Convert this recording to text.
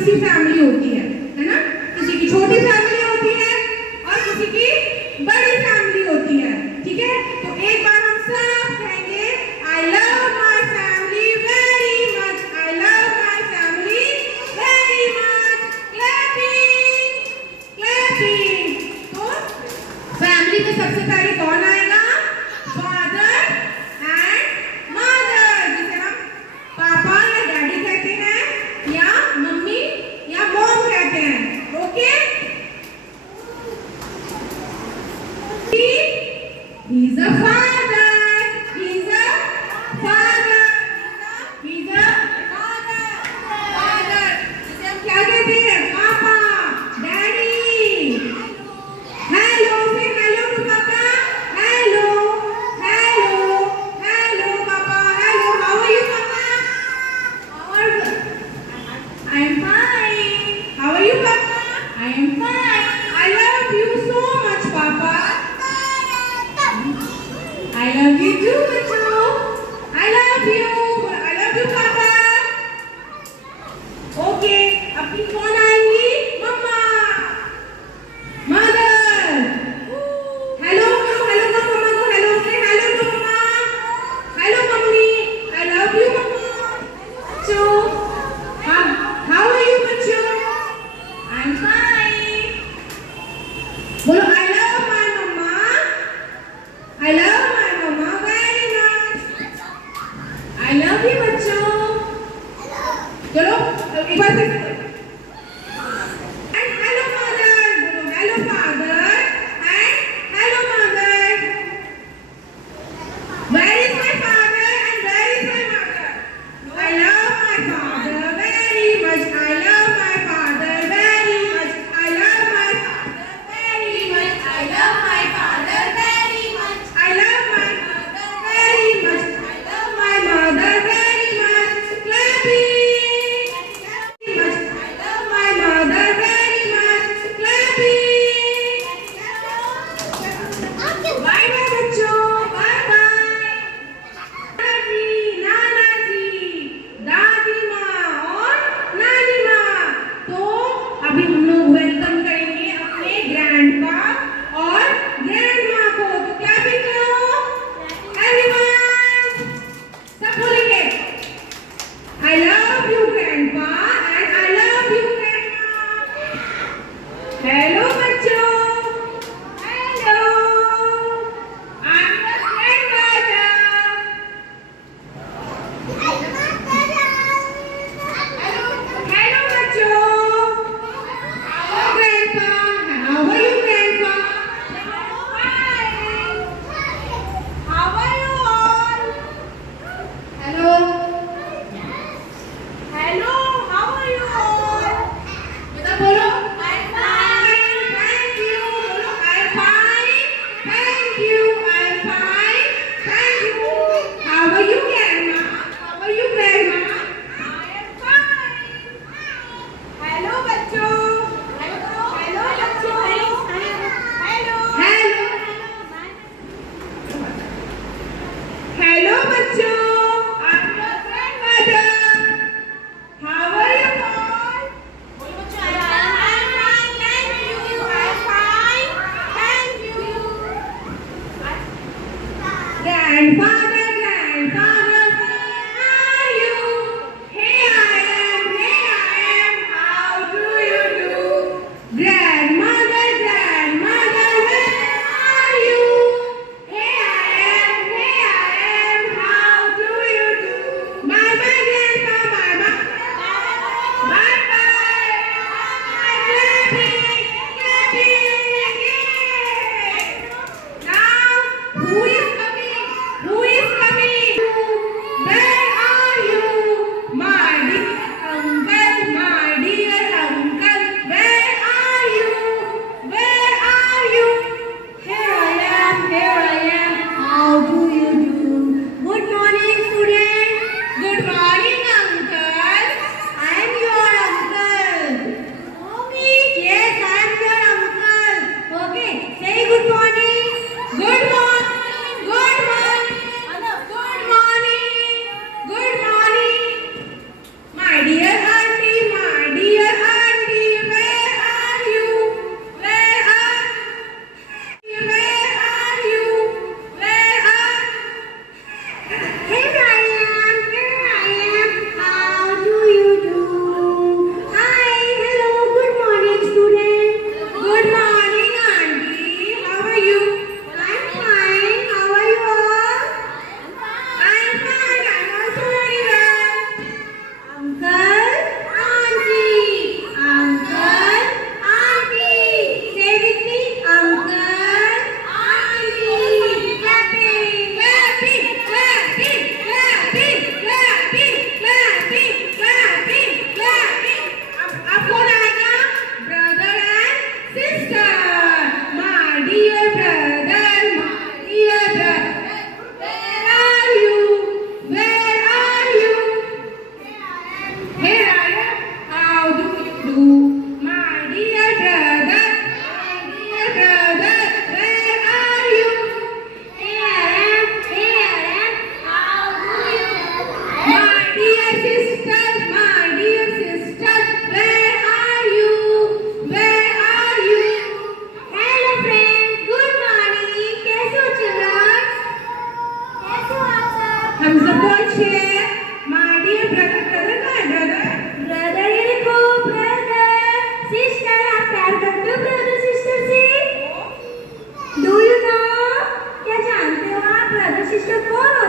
छोटी सी फैमिली होती है ना? किसी की छोटी फैमिली होती है और किसी की बड़ी फैमिली होती है, ठीक है? तो एक बार हम सब कहेंगे I love my family very much. I love my family very much. Clapping, clapping. तो फैमिली में सबसे पहले कौन आएगा? फादर एंड मदर, जिसे हम पापा या डैडी कहते हैं या मम्मी या मॉम कहते हैं, okay? He is a father. He is a father. He is a father. Father. जिसे हम क्या कहते हैं? पापा, daddy. Hello, say hello to Papa. Hello, hello, hello, Papa. Hello, how are you, Papa? How are you? I am fine. How are you, Papa? I am fine. I love you so much, Papa. I love you too, Bachu. I love you. I love you, Papa. Okay. अब की कौन आएंगी? मम्मा. Mother. Hello, hello, hello, mama को hello say hello to mama. Hello, mummy. I love you, mama. Bachu. How are you, Bachu? I'm fine. बोलो I love my mama. I love my mama very much. I love you, बच्चों. चलो एक बार फिर and hello mother. बोलो hello father and hello mother. Where is my father and where is my mother? I love my father very much. I love my father very much. I love my father very much. I love my father very much. I love my mother very much. I love my mother very much. Clapping. Very much. I love my mother very much. Clapping. Bye bye बच्चों. Bye bye. दादी, नाना जी, दादी माँ और नानी माँ. तो अभी हम लोग वेलकम करेंगे अपने ग्रैंडपा और ग्रैंडमा को. तो क्लैपिंग करो एवरीवन. सब बोलेंगे I love you grandpa and I love you grandma. Hello बच्चों. Hello. I'm your grandmother. Hello, hello बच्चों. Hello grandpa. How are you grandpa? Fine. How are you all? Hello. Hello. How are you all? बेटा बोलो I'm fine. Thank you. बोलो I'm fine. Thank you. I'm fine. Thank you. How are you grandma? How are you grandma? I am fine. Hello बच्चों. Hello बच्चों. Hello. Hello बच्चों. I'm your grandmother. How are you all? I'm fine. Thank you. I'm fine. Thank you. Grandfather, grandfather, where are you? Here I am. How do you do? Grandmother, grandmother, where are you? Here I am. How do you do? Bye bye, grandpa. Bye bye. Bye bye. Clapping, clapping. Yay. Now, who is coming? Who is हम सब बोल share my dear brother का है brother देखो brother sister आप प्यार करते हो brother sister से? Do you know? क्या जानते हो आप brother sister कौन